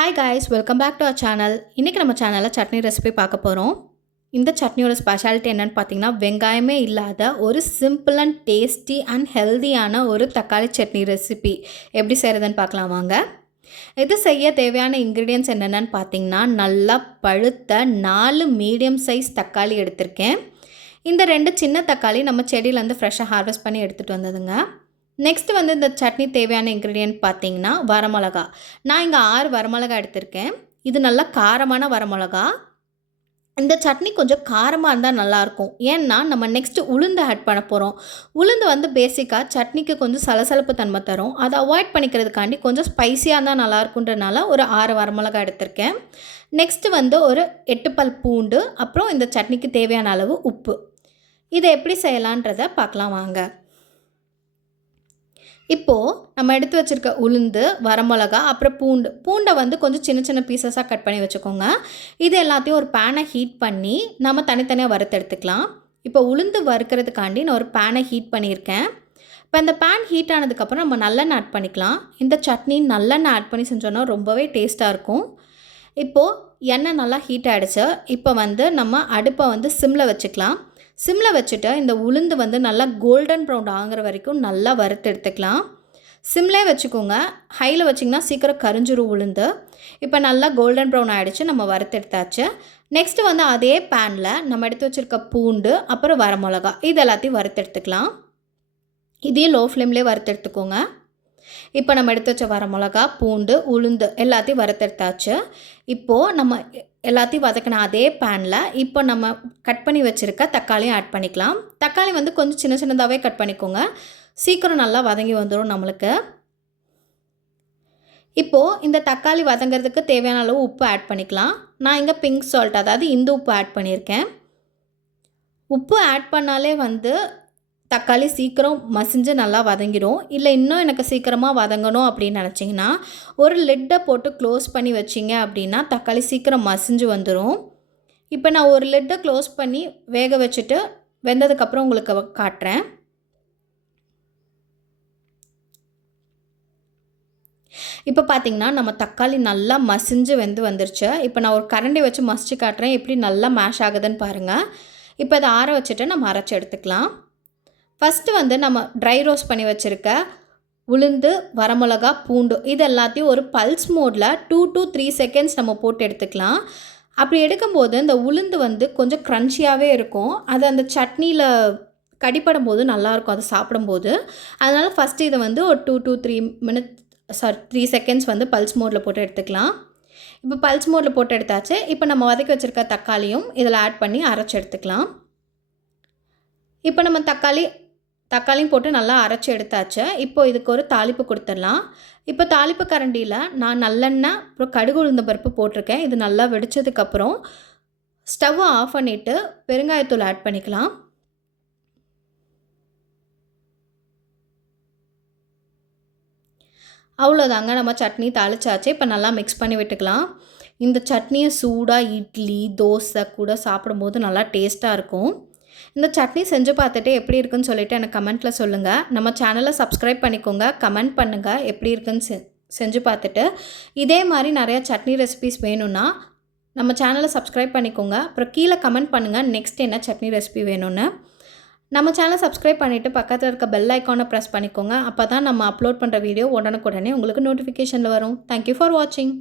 Hi guys, welcome back to our channel. இன்றைக்கி நம்ம சேனலில் சட்னி ரெசிபி பார்க்க போகிறோம். இந்த சட்னியோட ஸ்பெஷாலிட்டி என்னென்னு பார்த்தீங்கன்னா, வெங்காயமே இல்லாத ஒரு சிம்பிள் அண்ட் டேஸ்டி அண்ட் ஹெல்தியான ஒரு தக்காளி சட்னி ரெசிபி எப்படி செய்கிறதுன்னு பார்க்கலாம் வாங்க. இது செய்ய தேவையான இன்க்ரீடியன்ட்ஸ் என்னென்னு பார்த்தீங்கன்னா, நல்லா பழுத்த 4 மீடியம் சைஸ் தக்காளி எடுத்திருக்கேன். இந்த 2 சின்ன தக்காளி நம்ம செடியிலேருந்து ஃப்ரெஷ்ஷாக ஹார்வெஸ்ட் பண்ணி எடுத்துகிட்டு வந்ததுங்க. நெக்ஸ்ட்டு வந்து இந்த சட்னி தேவையான இன்க்ரீடியன்ட் பார்த்தீங்கன்னா, வரமிளகா. நான் இங்கே 6 வரமிளகா எடுத்திருக்கேன். இது நல்லா காரமான வரமிளகா. இந்த சட்னி கொஞ்சம் காரமாக இருந்தால் நல்லாயிருக்கும். ஏன்னா நம்ம நெக்ஸ்ட்டு உளுந்து ஆட் பண்ண போகிறோம். உளுந்து வந்து பேசிக்காக சட்னிக்கு கொஞ்சம் சலசலப்பு தன்மை தரும். அதை அவாய்ட் பண்ணிக்கிறதுக்காண்டி கொஞ்சம் ஸ்பைஸியாக இருந்தால் நல்லாயிருக்குன்றனால ஒரு 6 வரமிளகா எடுத்திருக்கேன். நெக்ஸ்ட்டு வந்து ஒரு 8 பல் பூண்டு, அப்புறம் இந்த சட்னிக்கு தேவையான அளவு உப்பு. இதை எப்படி செய்யலான்றதை பார்க்கலாம் வாங்க. இப்போது நம்ம எடுத்து வச்சுருக்க உளுந்து, வரமிளகா, அப்புறம் பூண்டை வந்து கொஞ்சம் சின்ன சின்ன பீசஸாக கட் பண்ணி வச்சுக்கோங்க. இது எல்லாத்தையும் ஒரு பேனை ஹீட் பண்ணி நம்ம தனித்தனியாக வறுத்து எடுத்துக்கலாம். இப்போ உளுந்து வறுக்கிறதுக்காண்டி நான் ஒரு பேனை ஹீட் பண்ணியிருக்கேன். இப்போ இந்த பேன் ஹீட் ஆனதுக்கப்புறம் நம்ம நல்லெண்ணெய் ஆட் பண்ணிக்கலாம். இந்த சட்னி நல்லெண்ணெய் ஆட் பண்ணி செஞ்சோன்னா ரொம்பவே டேஸ்ட்டாக இருக்கும். இப்போது எண்ணெய் நல்லா ஹீட் ஆகிடுச்சு. இப்போ வந்து நம்ம அடுப்பை வந்து சிம்மில் வச்சுக்கலாம். சிம்மில் வச்சுட்டு இந்த உளுந்து வந்து நல்லா கோல்டன் ப்ரௌன் ஆகிற வரைக்கும் நல்லா வறுத்து எடுத்துக்கலாம். சிம்லே வச்சுக்கோங்க. ஹையில் வச்சிங்கன்னா சீக்கிரம் கரிஞ்சிரும் உளுந்து. இப்போ நல்லா கோல்டன் ப்ரௌன் ஆகிடுச்சு, நம்ம வறுத்து எடுத்தாச்சு. நெக்ஸ்ட்டு வந்து அதே பேனில் நம்ம எடுத்து வச்சுருக்க பூண்டு, அப்புறம் வரமிளகா, இது எல்லாத்தையும் வறுத்து எடுத்துக்கலாம். இதையும் லோ ஃப்ளேம்லேயே வறுத்து எடுத்துக்கோங்க. இப்போ நம்ம எடுத்து வச்ச வரமிளகா, பூண்டு, உளுந்து எல்லாத்தையும் வறுத்தெடுத்தாச்சு. இப்போது நம்ம எல்லாத்தையும் வதக்கின அதே பேனில் இப்போ நம்ம கட் பண்ணி வச்சுருக்க தக்காளியும் ஆட் பண்ணிக்கலாம். தக்காளி வந்து கொஞ்சம் சின்ன சின்னதாகவே கட் பண்ணிக்கோங்க. சீக்கிரம் நல்லா வதங்கி வந்துடும் நம்மளுக்கு. இப்போது இந்த தக்காளி வதங்கிறதுக்கு தேவையான அளவு உப்பு ஆட் பண்ணிக்கலாம். நான் இங்கே பிங்க் சால்ட், அதாவது இந்து உப்பு ஆட் பண்ணியிருக்கேன். உப்பு ஆட் பண்ணாலே வந்து தக்காளி சீக்கிரம் மசிஞ்சு நல்லா வதங்கிடும். இல்லை இன்னும் எனக்கு சீக்கிரமாக வதங்கணும் அப்படின்னு நினச்சிங்கன்னா ஒரு லிட்டை போட்டு க்ளோஸ் பண்ணி வச்சிங்க அப்படின்னா தக்காளி சீக்கிரம் மசிஞ்சு வந்துடும். இப்போ நான் ஒரு லிட்டை க்ளோஸ் பண்ணி வேக வச்சுட்டு வெந்ததுக்கப்புறம் உங்களுக்கு காட்டுறேன். இப்போ பார்த்திங்கன்னா நம்ம தக்காளி நல்லா மசிஞ்சு வந்துருச்சு. இப்போ நான் ஒரு கரண்டி வச்சு மசிச்சு காட்டுறேன் எப்படி நல்லா மேஷ் ஆகுதுன்னு பாருங்கள். இப்போ அதை ஆற வச்சுட்டு நம்ம அரைச்சி எடுத்துக்கலாம். ஃபஸ்ட்டு வந்து நம்ம ட்ரை ரோஸ்ட் பண்ணி வச்சுருக்க உளுந்து, வரமிளகா, பூண்டு இது எல்லாத்தையும் ஒரு பல்ஸ் மோடில் 2 to 3 செகண்ட்ஸ் நம்ம போட்டு எடுத்துக்கலாம். அப்படி எடுக்கும்போது இந்த உளுந்து வந்து கொஞ்சம் க்ரன்ச்சியாகவே இருக்கும். அது அந்த சட்னியில் கடிப்படும் போது நல்லாயிருக்கும் அது சாப்பிடும்போது. அதனால் ஃபஸ்ட்டு இதை வந்து ஒரு 2 to 3 செகண்ட்ஸ் வந்து பல்ஸ் மோடில் போட்டு எடுத்துக்கலாம். இப்போ பல்ஸ் மோடில் போட்டு எடுத்தாச்சு. இப்போ நம்ம வதக்கி வச்சுருக்க தக்காளியும் இதில் ஆட் பண்ணி அரைச்சி எடுத்துக்கலாம். இப்போ நம்ம தக்காளியும் போட்டு நல்லா அரைச்சி எடுத்தாச்சு. இப்போ இதுக்கு ஒரு தாளிப்பு கொடுத்துடலாம். இப்போ தாளிப்பு கரண்டியில் நான் நல்லெண்ணெய், அப்புறம் கடுகு, உளுந்த பருப்பு போட்டிருக்கேன். இது நல்லா வெடித்ததுக்கப்புறம் ஸ்டவ்வை ஆஃப் பண்ணிவிட்டு பெருங்காயத்தூள் ஆட் பண்ணிக்கலாம். அவ்வளோதாங்க, நம்ம சட்னி தாளிச்சாச்சு. இப்போ நல்லா மிக்ஸ் பண்ணி விட்டுக்கலாம். இந்த சட்னியை சூடாக இட்லி, தோசை கூட சாப்பிடும்போது நல்லா டேஸ்ட்டாக இருக்கும். இந்த சட்னி செஞ்சு பார்த்துட்டு எப்படி இருக்குன்னு சொல்லிவிட்டு எனக்கு கமெண்ட்டில் சொல்லுங்கள். நம்ம சேனலை சப்ஸ்கிரைப் பண்ணிக்கோங்க, கமெண்ட் பண்ணுங்கள் எப்படி இருக்குன்னு செஞ்சு பார்த்துட்டு. இதே மாதிரி நிறையா சட்னி ரெசிபிஸ் வேணும்னா நம்ம சேனலை சப்ஸ்கிரைப் பண்ணிக்கோங்க. அப்புறம் கீழே கமெண்ட் பண்ணுங்கள் நெக்ஸ்ட் என்ன சட்னி ரெசிபி வேணும்னு. நம்ம சேனலை சப்ஸ்கிரைப் பண்ணிவிட்டு பக்கத்தில் இருக்க பெல் ஐக்கானை ப்ரெஸ் பண்ணிக்கோங்க. அப்போ தான் நம்ம அப்லோட் பண்ணுற வீடியோ உடனுக்குடனே உங்களுக்கு நோட்டிஃபிகேஷனில் வரும். தேங்க்யூ ஃபார் வாட்சிங்.